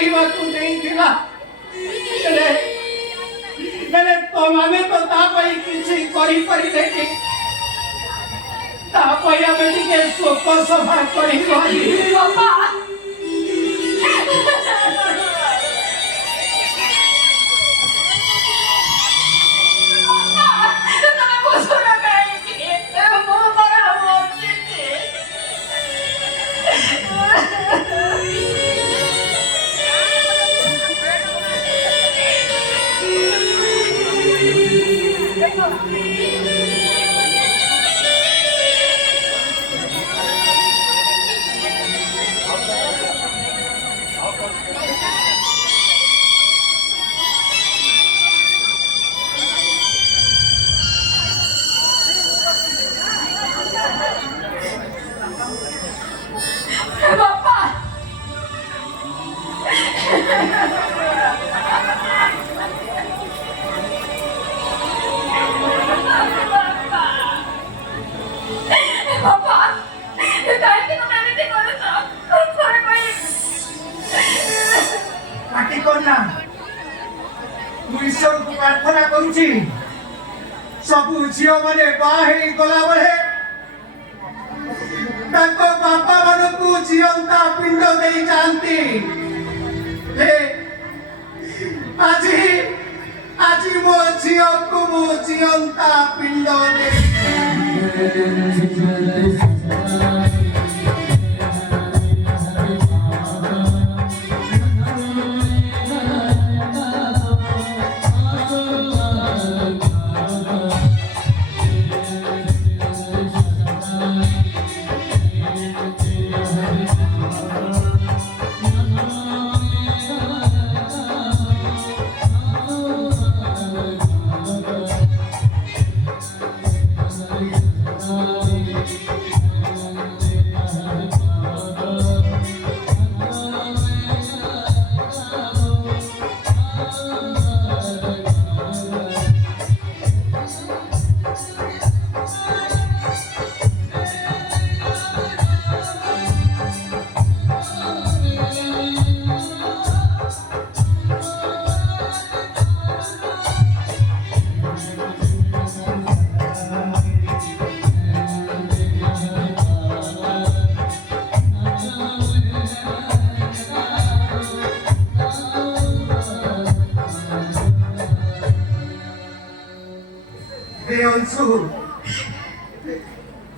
ଖାଇବାକୁ ଦେଇଥିଲା ହେଲେ ତମେ ତ ତା ପାଇଁ କିଛି କରିପାରିଲେନି। ତା ପାଇଁ ଆମେ ଟିକେ ଶୋକ ସଭା କରିବୁ। प्रार्थना करुची सबू झील मैंने बाहे गला बेले बापा मान को जीवंता पिंड दे जाती। आज आज मो झील को मो जीवंता पिंड दे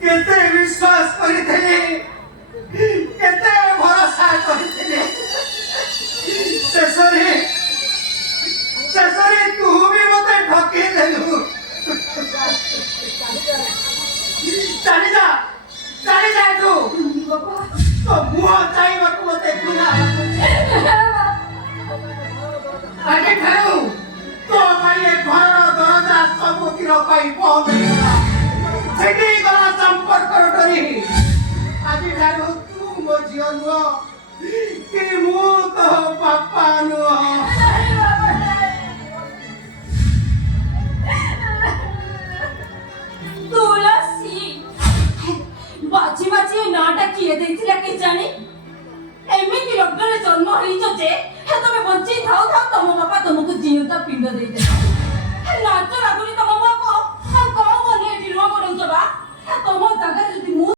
केते विश्वास करते केते भरोसा करते शेषरे तू भी मते ठकी देलु। चली जा तू तो मुह चाहिए मते खुना आगे खाऊ तो भाई घर दरजा सब किरो पाई बंद सेठी गला संपर्क डरी आज ठारू तू मो जीवन कि मु तो पापा नु तुलसी बाजी बाजी नाटा किए देथिला के जानी एमिति लग्नले जन्म होइछ जे हे तमे बंची थाउ थाउ तम बापा तुमको जीवता पिंड देते नाच लागुनी तम बापा हम कहो बोले एठी रो बनौ जबा